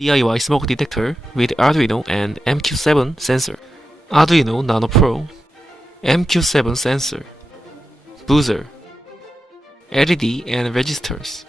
DIY smoke detector with Arduino and MQ7 sensor. Arduino Nano Pro, MQ7 sensor, buzzer, LED and registers.